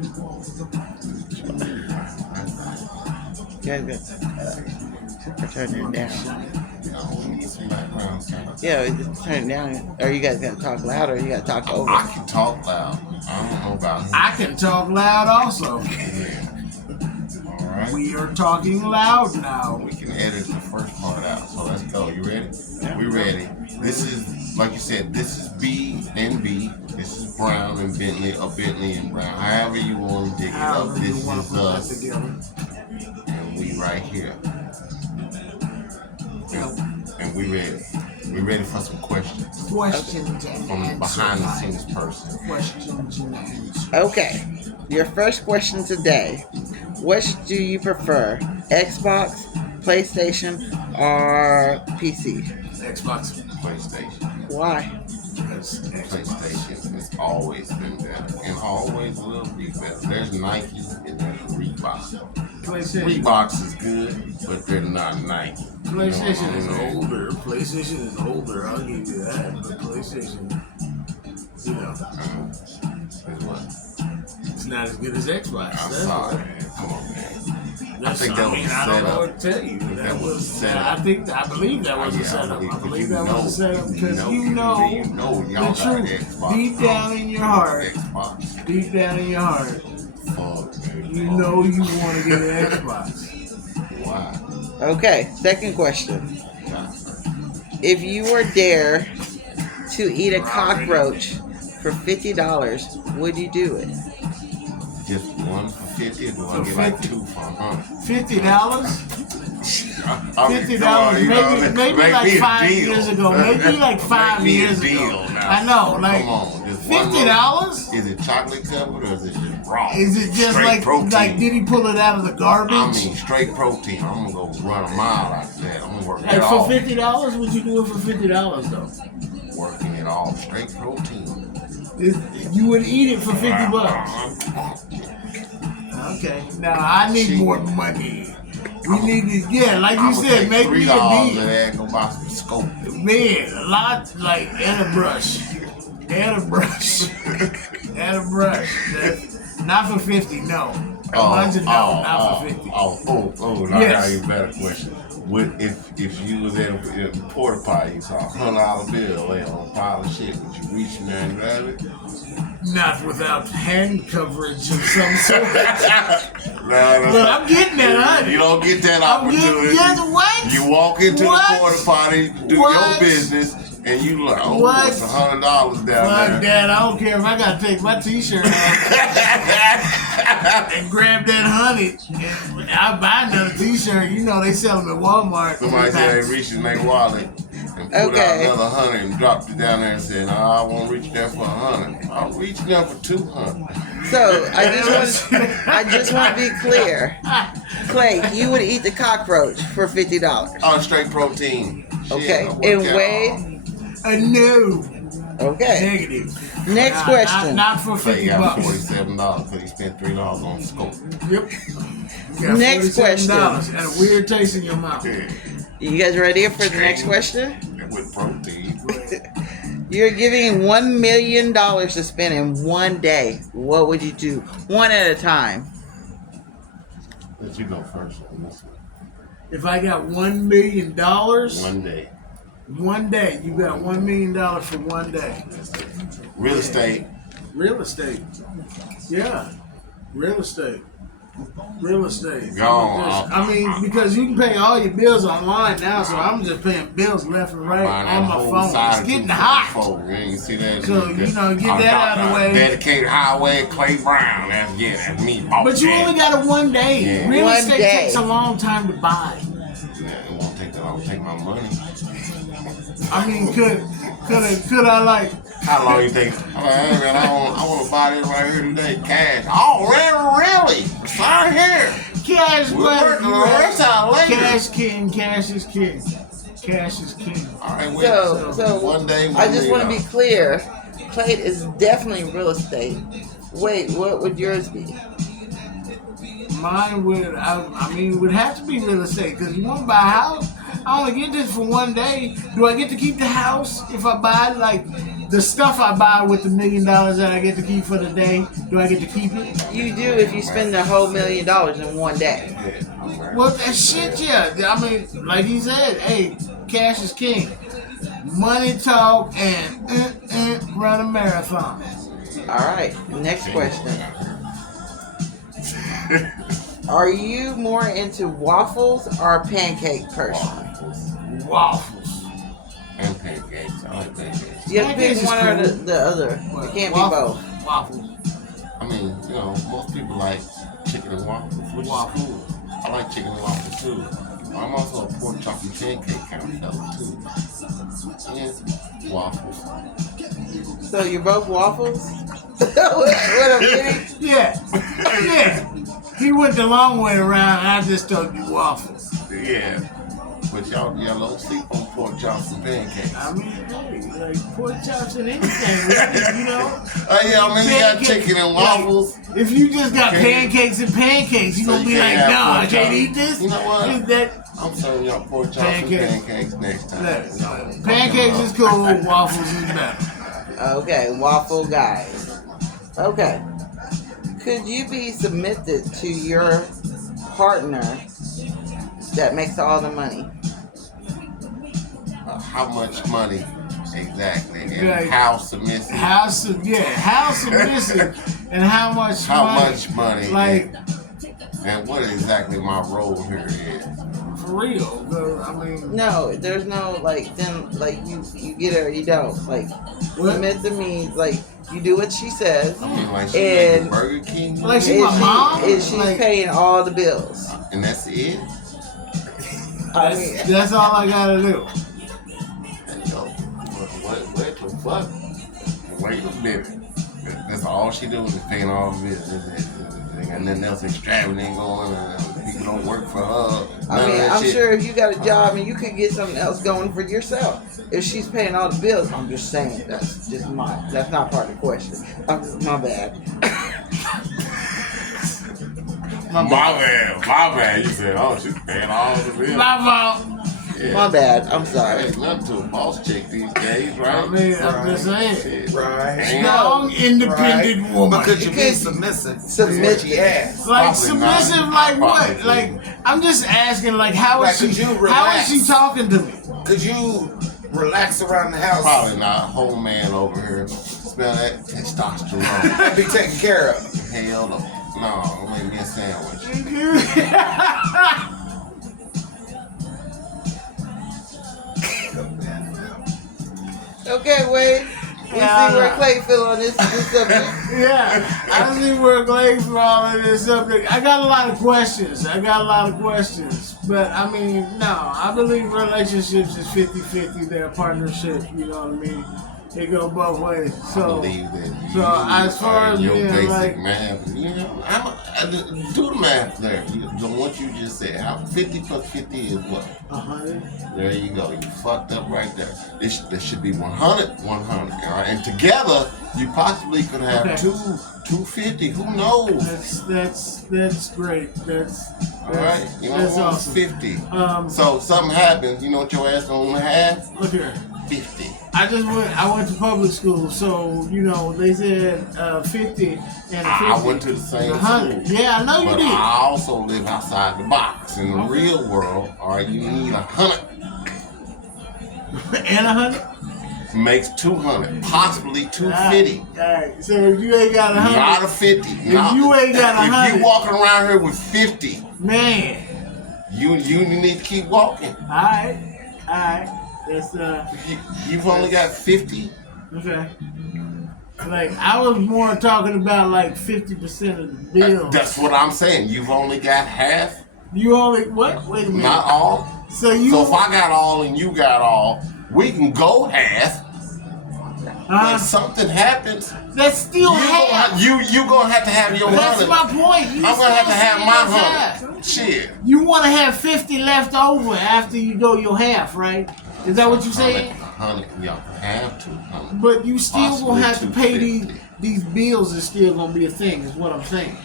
You guys got turn it down. Some background sound. Yeah, just turn it down. Or you guys gotta talk louder. Or you gotta talk over. I can talk loud. I don't know about him. I can talk loud also. Yeah. All right. We are talking loud now. We can edit the first part out. So let's go. You ready? Yeah. We ready. This is, like you said, this is B and B. This is Brown and Bentley, or Bentley and Brown. However you want to dig it up. However This you want to is put that us. together. And we right here. Yep. And we ready. We ready for some questions Questions and from the answers. behind the scenes person. Questions and answers. Okay. Your first question today. Which do you prefer? Xbox, PlayStation, or PC? Xbox. PlayStation. Why? Because PlayStation has always been better and always will be better. There's Nike and there's Reebok. PlayStation. Reeboks is good, but they're not Nike. PlayStation is You know what I mean? older. PlayStation is older. I'll give you that. But PlayStation, you know, Is what? it's not as good as Xbox. I'm That's sorry, what- man. Come on, man. That's, think that I was mean, a I don't know setup. what to tell you. That was a setup. I believe that was a Yeah, setup. I believe you that was a setup because you you know know the y'all got truth. Xbox. Deep down in your heart, Xbox. deep down in your heart, Fuck, man. you know you want to get an Xbox. Why? Okay. Second question. If you were dare to eat a cockroach for $50, would you do it? Just one for 50, or do I For get like 50? two for 100? $50. $50, Maybe like 5 years ago. Maybe like 5 years ago. I know, like Come on, just one $50. Is it chocolate covered or is it just raw? Is it just Straight like protein? did he pull it out of the garbage? I mean, straight protein. I'm gonna go run a mile after that. I'm gonna work Like it for all. $50, would you do it for $50 though? Working it all. Straight protein. You would eat it for $50. Okay, now I need more money. We need to, yeah, like you I'm said, make me a $3 deal. and then go buy some scope. Man, a lot like and a brush. And a brush. And a brush. Not for 50, no. Mine's a no, not for 50. Now Yes. I got you a better question. What if you was at a porta potty, you saw $100 bill laying on a pile of shit, would you reach in there and grab it? Not without hand coverage of some sort. No. But I'm getting that, honey. You don't get that I'm getting opportunity. what? You walk into What? the porta potty, do What? your business, and you like, oh, What? it's $100 down Fuck there. that, I don't care if I gotta take my t-shirt off and grab that honey. And I buy another t-shirt. You know they sell them at Walmart. Somebody said they reached in their wallet and pulled Okay. out another 100 and dropped it down there and said, no, I won't reach there for 100. I'll reach there for 200. So I just want to be clear. Clay, you would eat the cockroach for $50. Oh, straight protein. Shit, Okay. I'll work And that Wade. No. Okay. Negative. Next question. Not for So you $50. got $47 because you spent $3 on scope. Yep. You got Next $47 and a weird taste in your mouth. Yeah. You guys ready for the next question? With protein. You're giving $1 million to spend in one day. What would you do? One at a time. Let you go first on this one. If I got $1 million, One day. one day, you got $1 million for one day. Real estate. Real estate. Yeah. Real estate. Real estate. Gone. I mean, because you can pay all your bills online now, so I'm just paying bills left and right Buying that on my whole phone. side It's of getting 244. hot. You ain't see that? So, you know, get that out of the way. Dedicated highway, Clay Brown. That's me. But you only got it one day. Yeah. Real One estate day. takes a long time to buy. Yeah, it won't take that long to take my money. I mean, could I like? How long you think? I'm like, hey man, I want to buy this right here today, cash. Oh, really? Right here. Cash, We're but working the rest out later. cash king, cash is king. Cash is king. All right, wait. So One day, I just want to be clear. Clay is definitely real estate. Wait, what would yours be? Mine would, I mean, would have to be real estate because you want to buy a house. I only get this for one day. Do I get to keep the house if I buy like the stuff I buy with the $1 million that I get to keep for the day, do I get to keep it? You do if you spend the whole $1 million in one day. Well, that shit, yeah. I mean, like he said, hey, cash is king. Money talk and run a marathon. All right, next question. Are you more into waffles or a pancake person? Waffles. And pancakes. I like pancakes. You have to pick Pancakes is one or cool. the other. It can't be Waffles. both. Waffles. I mean, most people like chicken and waffles, which is cool. I like chicken and waffles too. I'm also a pork chop and pancake kind of fella too. Yeah, waffles. So you're both waffles? what a pity. Yeah. Yeah. He went the long way around, and I just told you waffles. Yeah. But y'all don't sleep on pork chops and pancakes. I mean, hey, like pork chops and anything, really, you know? Oh yeah, I mean you got Pancake- chicken and waffles. Like, if you just got pancakes and pancakes, you So gonna you be can't like, have nah, I pork can't chops. eat this. You know what? Is that I'm serving y'all pork chops Pancakes. and pancakes next time. look, pancakes is cool, waffles is better. Okay, waffle guys. Okay. Could you be submitted to your partner that makes all the money? How much money exactly, and Like, how submissive? How submissive and how much How money? much money? Like, and what exactly my role here is? for real, though, I mean, No, there's no you get her or you don't. Like what? submit to me, like you do what she says. I mean, like she And- like Burger King, Like she Is my mom? is she's Like, paying all the bills. and that's it. I mean, that's all I gotta do. What the fuck? Wait a minute. That's all she doing is paying all the bills. And nothing else extravagant going on. People don't work for her. I mean, I'm sure if you got a job and you could get something else going for yourself. If she's paying all the bills, I'm just saying that's not part of the question. My bad. My bad. You said, oh, she's paying all the bills. My fault. Yeah. My bad. I'm sorry. Ain't nothing to a boss chick these days, right? I mean, I'm just saying. Shit. Right. Ain't Strong, independent woman. But could you be Because- submissive? Submit- What she asked. Like Probably submissive, not. like Probably what? Like I'm just asking, like how Like, is could she? you How is relax? she talking to me? Could you relax around the house Probably not. Whole man over here. Smell that testosterone. and be taken care of? Hell no. No, make me a sandwich. Okay, Wade. We Yeah, see where nah. Clay feel on this subject. Yeah, I see where Glade for all of this subject. I got a lot of questions. But I mean, no, I believe relationships is 50-50. They're a partnership, you know what I mean? They go both ways. I So, believe that you so as far are as your being basic like, math, do the math there. The what you just said. How 50 plus 50 is what? 100. There you go. You fucked up right there. There should be 100, 100. All right? And together, you possibly could have Okay. 250. Who knows? That's great. That's All right? You know, that's awesome. 50. Um, So something happens. You know what your ass gonna have? look here. 50. I went to public school, so you know they said 50 and a 50. I went to the same 100. school. Yeah, I know you But did. I also live outside the box. In the Okay. real world, all right, you need 100. And 100. Makes 200, possibly 250. All right. So if you ain't got 100, Not a 50. If you ain't got If 100. you walking around here with 50, man. you need to keep walking. All right. That's You've only got 50. okay. Like I was more talking about like 50% of the bills. That's what I'm saying. You've only got half, You only what? Wait a minute. not all. So you. So if I got all and you got all, we can go half. When something happens, that's still half. you gonna have to have your That's 100. my point. You I'm gonna have to still have saying my that's 100. half. Shit. You want to have 50 left over after you go your half, right? Is that what you're saying? 100. Y'all have to. 100. But you still Possibly gonna have to pay 250. these bills. Is still gonna be a thing. Is what I'm saying.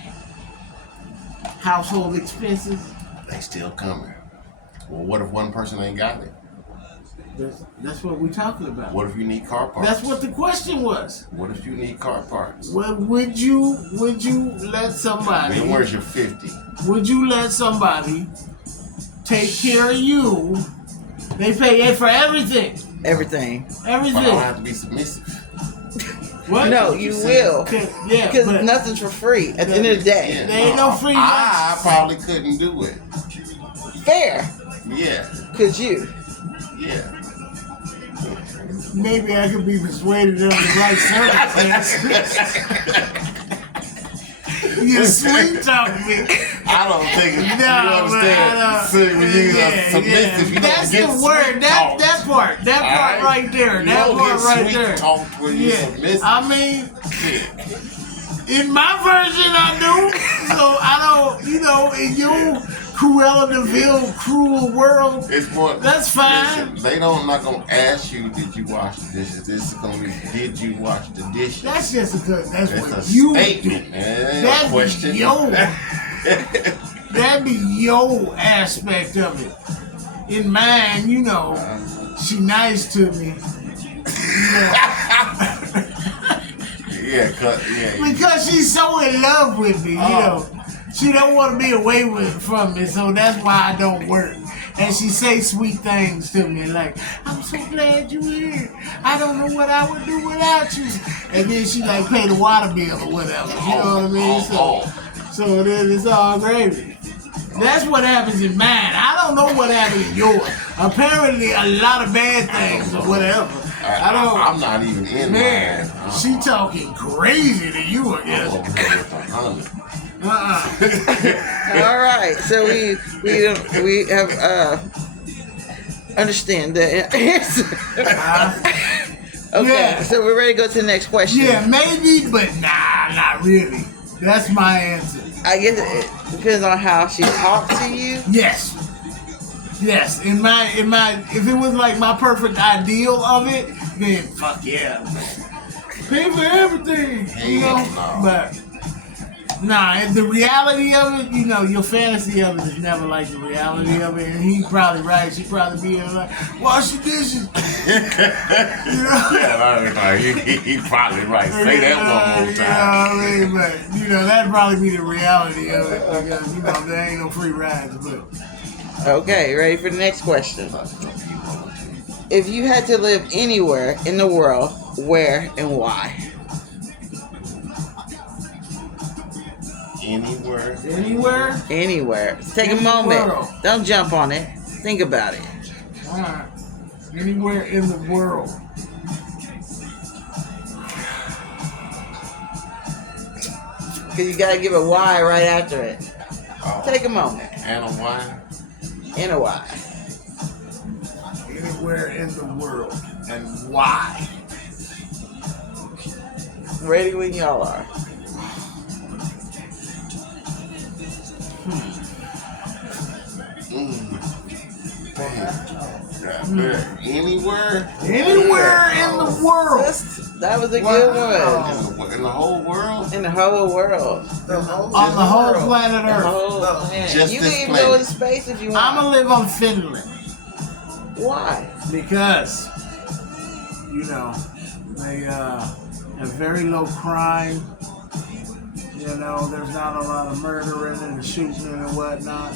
Household expenses. They still coming. Well, what if one person ain't got it? That's what we're talking about. What if you need car parts? That's what the question was. What if you need car parts? Well, would you let somebody? Then where's your 50? Would you let somebody take care of you? They pay for everything. Everything. But I don't Everything. have to be submissive. What? No, you will. Yeah, Because but nothing's for free at the end of the day. Yeah, There ain't no free I lunch. probably couldn't do it. Fair. Yeah, Because you. yeah. maybe I could be persuaded under the right circumstances. You sweet talk me. I don't think you No, understand. See, when you are submissive, you That's don't get the word. sweet That talked. that part Alright? right there. You That don't part get right sweet there. talked when you're submissive. I mean, Yeah. in my version, I do. So I don't, in your Cruella de Vil cruel world, It's more. that's fine. Listen, I'm not gonna ask you, did you wash the dishes? This is gonna be, did you wash the dishes? That's just because that's That's what a you statement, do. man. That ain't That's a question. That'd be your aspect of it. In mine, she nice to me. Because she's so in love with me, She don't want to be away from me, so that's why I don't work. And she say sweet things to me, like, I'm so glad you here. I don't know what I would do without you. And then she like pay the water bill or whatever. You know what I mean? So then it's all gravy. That's what happens in mine. I don't know what happened in yours. Apparently a lot of bad things or whatever. I'm not even in Man, mine. she talking crazy to you, I I'm guess. over here with 100. All right. So we have understand the answer. Okay. Yeah. So we're ready to go to the next question. Yeah, maybe, but nah, not really. That's my answer. I guess it depends on how she talks to you. Yes. Yes. If it was like my perfect ideal of it, then fuck yeah. Pay for everything. No. But nah, the reality of it, your fantasy of it is never like the reality of it. And he probably right. She probably be like, wash your dishes. Yeah, he probably right. Say that one more time. You know what I mean? But that'd probably be the reality of it because there ain't no free rides. But Okay, ready for the next question. If you had to live anywhere in the world, where and why? Anywhere. Anywhere. Take a In the moment. world. Don't jump on it. Think about it. alright, anywhere in the world. Because you got to give a why right after it. Take a moment. And a why? And a why. Anywhere in the world. And why? Ready when y'all are. Anywhere? Anywhere in the world. That was a good one. In the whole world? In the whole world. On the whole planet The Earth. whole planet. Just You this can even planet. go into space if you want. I'm gonna live on Finland Why? because, they have very low crime. There's not a lot of murdering and shooting and whatnot.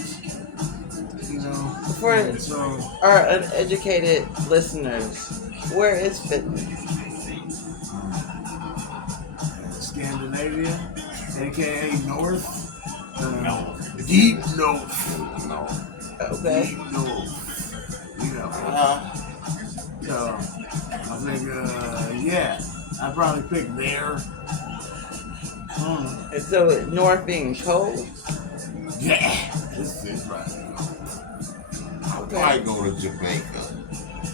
For And so our uneducated listeners, where is Finland? Scandinavia, aka North. No. Deep North. No. Okay. Deep North. So I think, I'd probably pick there. And so north being cold? Yeah. This is right. I'll probably go to Jamaica.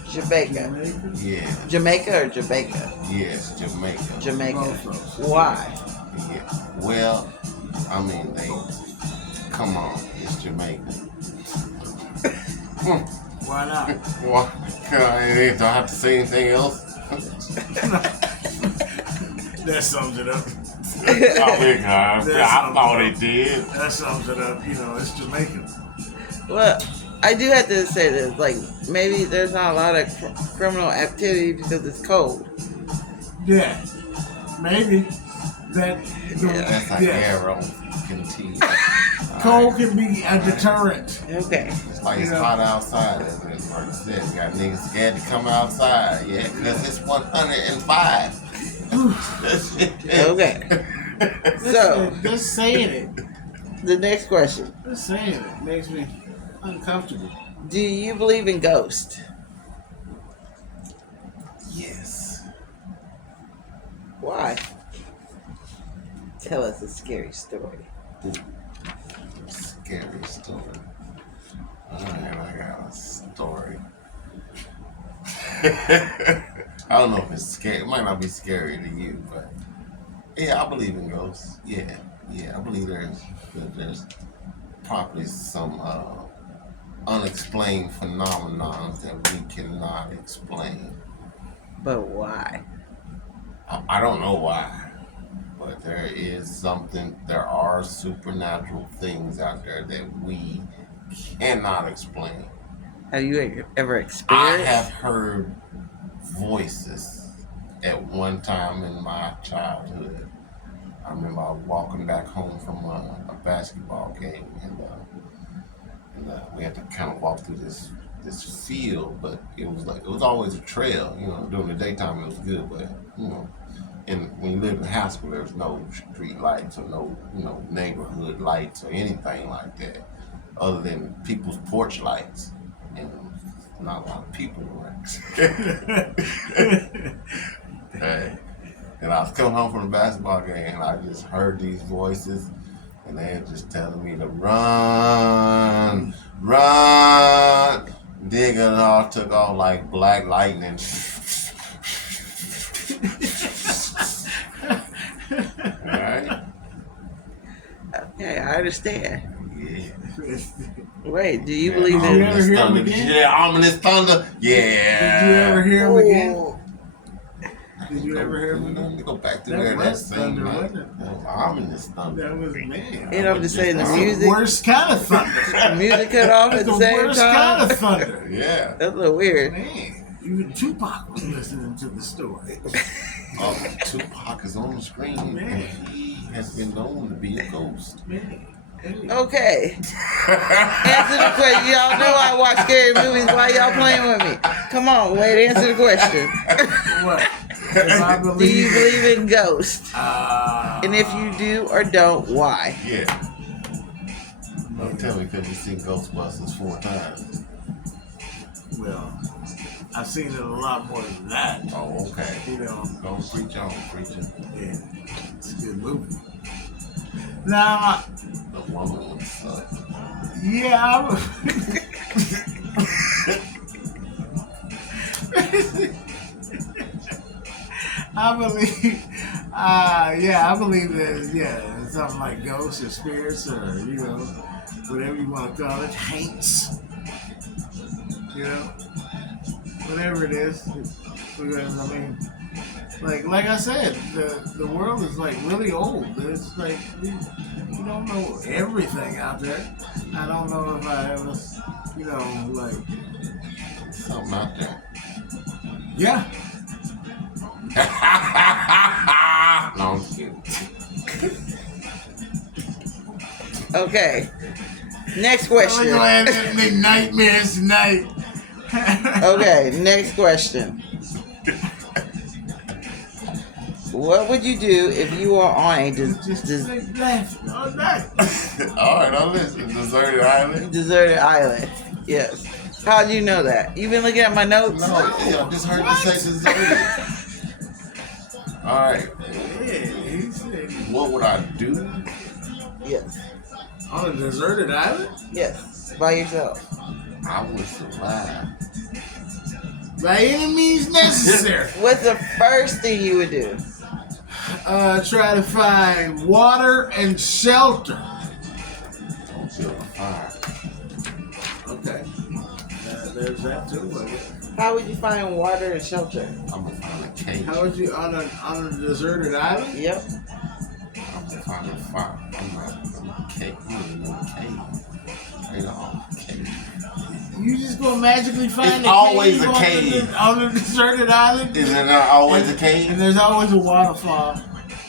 Jamaica. Yeah. Jamaica or Jamaica? Yes, Jamaica. Jamaica. Both those. Why? Yeah. Well, come on, it's Jamaica. Why not? What? Do I have to say anything else? That sums it up. I thought it did. That sums it up. It's Jamaican. Well, I do have to say this. Like, maybe there's not a lot of criminal activity because it's cold. Yeah, maybe that. That's like Yes. arrow continue. Cold can be a deterrent. Okay. It's like it's You know. hot outside, as Mark said. We got niggas scared to come outside. Yeah, because it's 105. Okay. So, Just saying it. the next question. Just saying it makes me uncomfortable. Do you believe in ghosts? Yes. Why? Tell us a scary story. Scary story. Alright, I got a story. I don't know if it's scary. It might not be scary to you, but yeah, I believe in ghosts. Yeah, I believe there's probably some unexplained phenomena that we cannot explain. But why? I don't know why, but there is something. There are supernatural things out there that we cannot explain. Have you ever I experienced? have heard voices at one time in my childhood. I remember I was walking back home from a basketball game, and we had to kind of walk through this field, but it was always a trail. You know, during the daytime it was good, but you know, and when you lived in high school, there was no street lights or no neighborhood lights or anything like that, other than people's porch lights. And not a lot of people around. Hey. And I was coming home from the basketball game and I just heard these voices and they were just telling me to run. Digger and all took off like black lightning. Alright? Okay, I understand. Yeah. Wait, do you believe Did you in? ever hear him thunder. again? Yeah, ominous thunder. Yeah. Did you ever hear him again? Oh, Did you ever hear him Let again? me go back to That there that was same thunder, night. wasn't it? That was ominous thunder. That was man. And I'm just saying the That's music. the worst kind of thunder. The music cut off at That's the the same worst time. kind of thunder. Yeah. That's a little weird. Man, even Tupac was listening to the story. Oh, Tupac is on the screen and he has been known to be a ghost. Man. Hey. Okay. Answer the question. Y'all know I watch scary movies. Why y'all playing with me? Come on, wait. Answer the question. What? If I Do you believe believe in ghosts? Uh, And if you do or don't, why? Yeah. Don't tell me because you've seen Ghostbusters 4 times. well, I've seen it a lot more than that. Oh, okay. You know, Go preach on, preacher. yeah, it's a good movie. Now, The woman would suck. yeah, I believe, I believe that, something like ghosts or spirits or, whatever you want to call it, haints, whatever it is. Because, I mean, like I said, the world is like really old. It's like we don't know everything out there. I don't know if I ever, like, Something out there. yeah. No, I'm kidding. Okay. Next We're question. gonna have that big nightmares tonight. Okay, next question. What would you do if you were on a Just like laughing all night. Alright, I'll listen. Deserted Island? deserted island? Yes. How'd you know that? You been looking at my notes? No, yeah, I just heard you say deserted. Alright, Yeah, he said what would I do? Yes. on a deserted island. Yes. By yourself. I would survive. By any means necessary. What's the first thing you would do? Try to find water and shelter. Don't build a fire. Okay. There's that too. I guess. How would you find water and shelter? I'm gonna find a cave. How would you on a deserted island? Yep. I'm gonna find a fire. I'm a cave. I'm in a cave. Right off cave. gonna magically find It's a always cave a cave. on the deserted island. Is there not always a And cave? there's always a waterfall.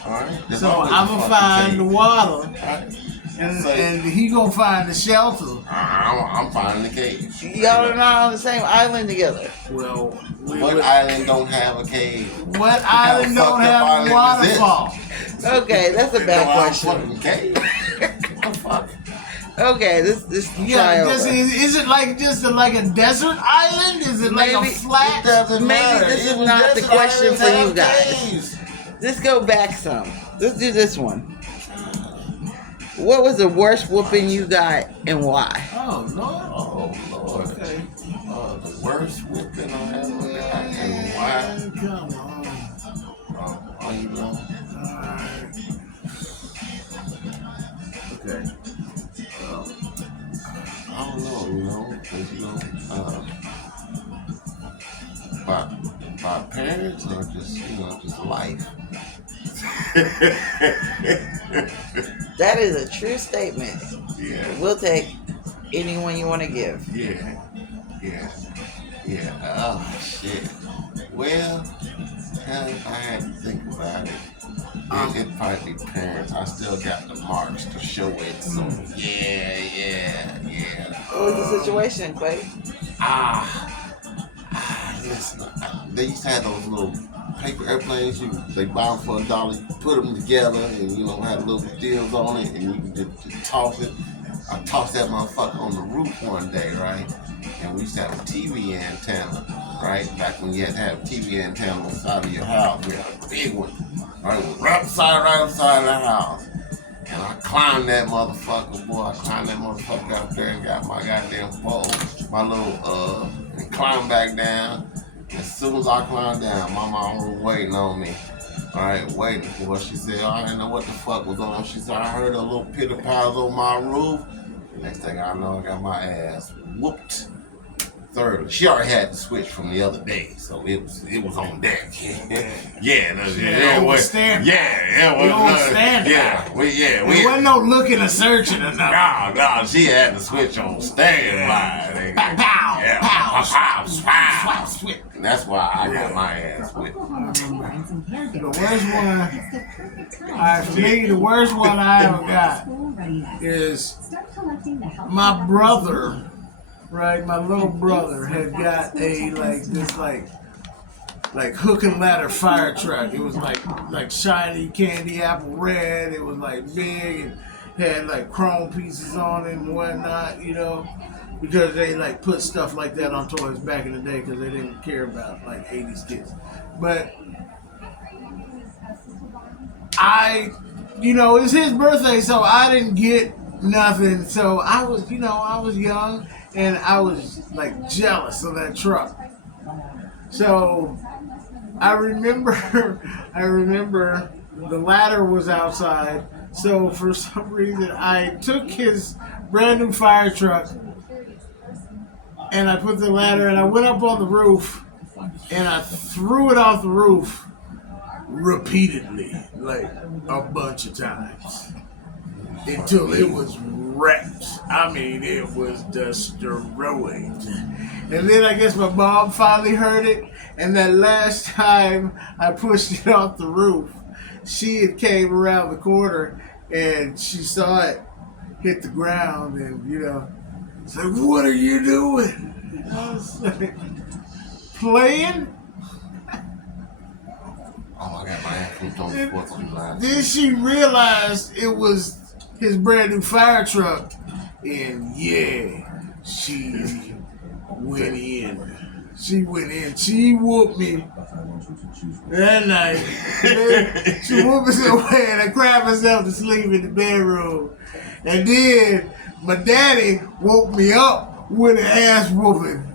Alright. There's So always a I'm gonna fucking find cave. the water, Alright. and, So- and he gonna find the shelter. I'm finding the cave. Y'all are not on the same island together. Well, What island don't have a cave? what island don't fucked up have a island is this? waterfall? Okay, that's a bad Don't have a question. fucking cave. What the fuck? Okay, this try Yeah, over. is it like just like a desert island? Is it like a Maybe- flat? It doesn't Maybe matter. this is Even not the desert question islands for you have guys. caves. Let's go back some. Let's do this one. What was the worst whooping you got and why? Oh no. Oh Lord. Okay. The worst whipping I ever got and why? Come on. Oh, you know. Alright. Okay. I don't know, 'cause, my parents or just life. That is a true statement. Yeah, We'll take anyone you want to give. yeah. Oh shit. Well, I had to think about it. It'd probably be parents. I still got the marks to show it. So yeah. What was the situation, Clay? Listen, they used to have those little paper airplanes. They buy them for $1. You put them together, and had little deals on it, and you can just toss it. I tossed that motherfucker on the roof one day, right? And we used to have a TV antenna, right? Back when you had to have a TV antenna on the side of your house, we had a big one, right? It was right outside of the house. And I climbed that motherfucker, boy. I climbed that motherfucker out there and got my goddamn pole, and climbed back down. As soon as I climbed down, my mom was waiting on me. Alright, waiting for her. She said, I didn't know what the fuck was on. She said, I heard a little pitter patters on my roof. Next thing I know, I got my ass whooped. Thirdly, she already had the switch from the other day, so it was on deck. Overstand. There wasn't no looking or searching or nothing. No, she had the switch on standby. Pow, Yeah, pow, pow, pow. switch. And that's why I got my ass whipped. The worst one, for me, the worst one I ever got is my brother, right? My little brother had got like hook and ladder fire truck. It was like shiny candy apple red. It was like big and had like chrome pieces on it and whatnot, because they like put stuff like that on toys back in the day because they didn't care about like 80s kids. But it's his birthday, so I didn't get nothing. So I was young and I was like jealous of that truck. So I remember the ladder was outside. So for some reason I took his brand new fire truck and I put the ladder and I went up on the roof and I threw it off the roof repeatedly, like a bunch of times, until it was wrecked. I mean, it was destroyed. And then I guess my mom finally heard it, and that last time I pushed it off the roof, she had came around the corner and she saw it hit the ground, and it's like, what are you doing? I was like, playing? Oh, I got my ass whipped on the 4th of July. Then she realized it was his brand new fire truck, and she went in. She whooped me that night. She whooped me so bad I cried myself to sleep in the bedroom. And then my daddy woke me up with an ass whooping,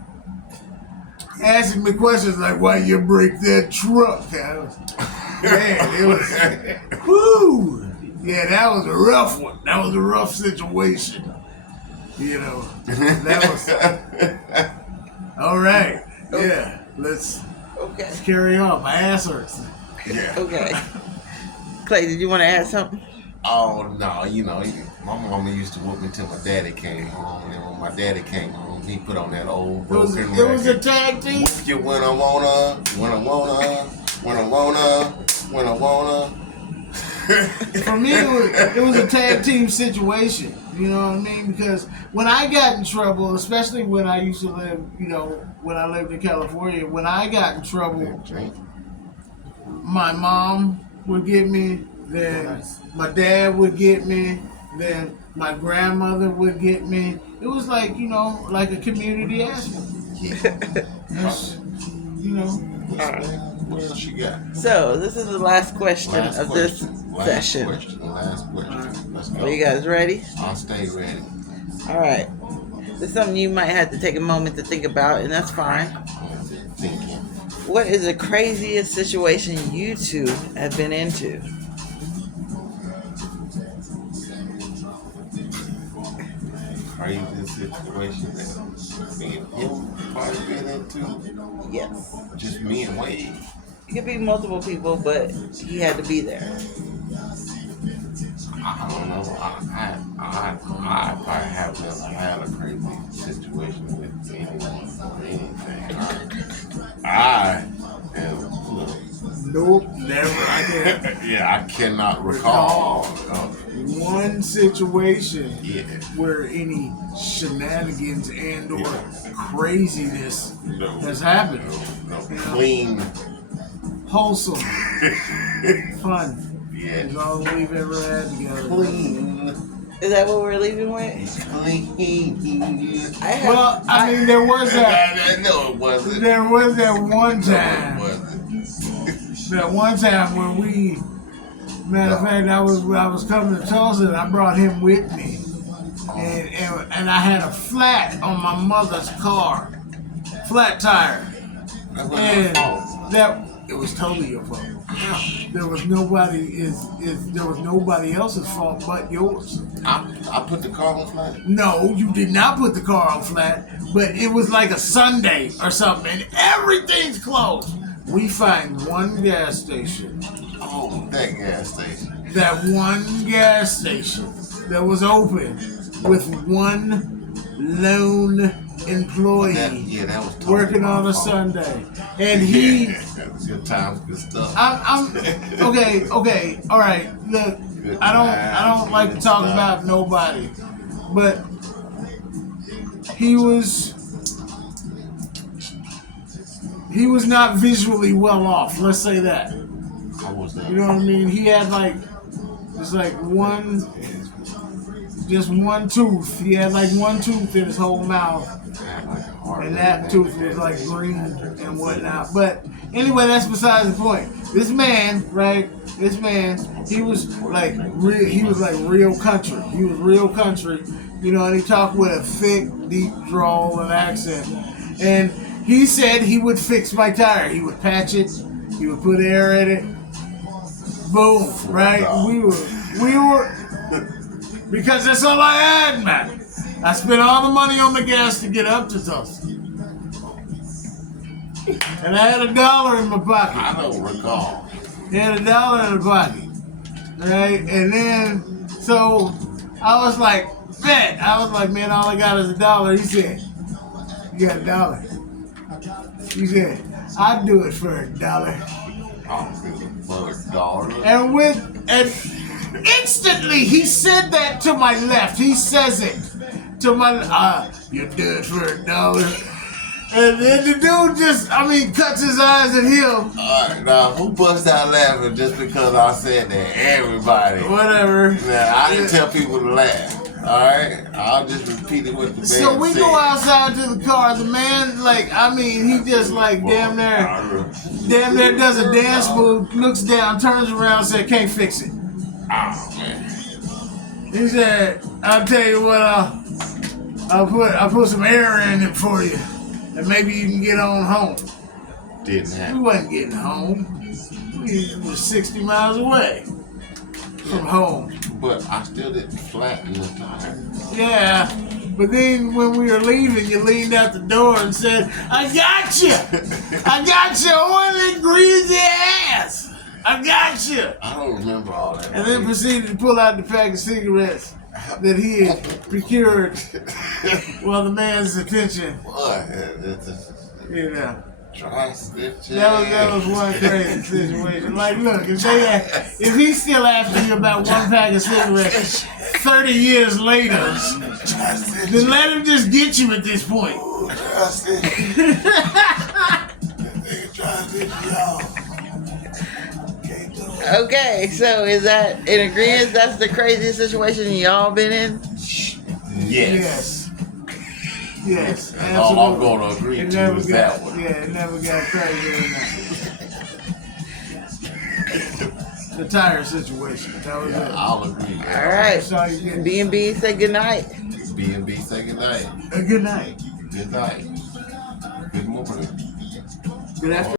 asking me questions like, why you break that truck? It was, whoo! Yeah, that was a rough one. That was a rough situation. That was, all right. Yeah, let's carry on. My ass hurts. Yeah. Okay. Clay, did you want to add something? Oh, no, My mama used to whoop me till my daddy came home, and when my daddy came home, he put on that old It was, broken it was a record. tag team. Whoop you when I wanna, when I wanna, when I wanna, when I wanna. For me, it was a tag team situation. You know what I mean? Because when I got in trouble, especially when I used to live, when I lived in California, when I got in trouble, my mom would get me, then my dad would get me, then my grandmother would get me. It was like, like a community aspect. That's, What else you got? So this is the last question Last of question. this session. Last question. Let's go. Are you guys ready? I'll stay ready. All right. This is something you might have to take a moment to think about, and that's fine. Thinking. What is the craziest situation you two have been into? Crazy situation that me and him probably been into. Yes. Just me and Wade. It could be multiple people, but he had to be there. I don't know. I probably have never had a crazy situation with anyone or anything. I am. Nope, never. I can't. Yeah, I cannot recall. One situation Yeah. where any shenanigans and or craziness No. has happened. No. Clean. Wholesome, fun Yeah. is all we've ever had together. Clean. Is that what we're leaving with? Clean. I have, Well, I mean, there was that. No, it wasn't. There was that one No, it time. wasn't. That one time when we, matter of fact, I was coming to Tulsa and I brought him with me, and I had a flat on my mother's car, flat tire, That wasn't my and fault. that it was totally your fault. There was nobody there was nobody else's fault but yours. I put the car on flat. No, you did not put the car on flat, but it was like a Sunday or something, and everything's closed. We find one gas station. Oh, that gas station. That one gas station that was open with one lone employee That was totally working my on a fault. Sunday, and he. Yeah, that was good times, good stuff. I'm okay. All right. Look, Good I don't times, like to good talk stuff. about nobody, but he was not visually well off. Let's say that. How was that? You know what I mean? He had just one tooth. He had like one tooth in his whole mouth, and that tooth was like green and whatnot. But anyway, that's besides the point. This man, right? He was like real country. He was real country, and he talked with a thick, deep drawl and accent. And he said he would fix my tire. He would patch it. He would put air in it. Boom, right? We were, because that's all I had, man. I spent all the money on the gas to get up to Tulsa. And I had $1 in my pocket. I don't recall. He had $1 in the pocket. Right? And then, so I was like, bet. I was like, man, all I got is $1. He said, you got $1. He said, I'd do it for $1. For $1. And instantly he said that to my left. He says it to my you do it for $1. And then the dude cuts his eyes at him. Alright, now who bust out laughing just because I said that? Everybody. Whatever. Now, I didn't tell people to laugh. Alright? I'll just repeat it what the man So we said. go outside to the car. The man, he just damn near does a dance move, looks down, turns around, said, can't fix it. Oh, man. He said, I'll tell you what, I'll put some air in it for you, and maybe you can get on home. Didn't We happen. wasn't getting home. We were 60 miles away from home. But I still didn't flatten the tire. Yeah, but then when we were leaving, you leaned out the door and said, I got you! I got your oily, greasy ass! I got you! I don't remember all that. And then proceeded to pull out the pack of cigarettes that he had procured well the man's attention. Boy, You know. dry stitching. That was one crazy situation. Like, look, if he's still after you about one pack of cigarettes 30 years later, then let him just get you at this point. Dry stitching. Dry stitching, y'all. Okay, so is that in agreement? That's the craziest situation y'all been in? Yes. Yes, That's all I'm absolutely. going to agree It to never is got, that one. yeah, it never got crazier than that. The tire situation. That was Yeah, it. I'll agree. All right. That's all you get. B&B, say goodnight. B&B, say good night. Good night. Good night. Good morning. Good afternoon.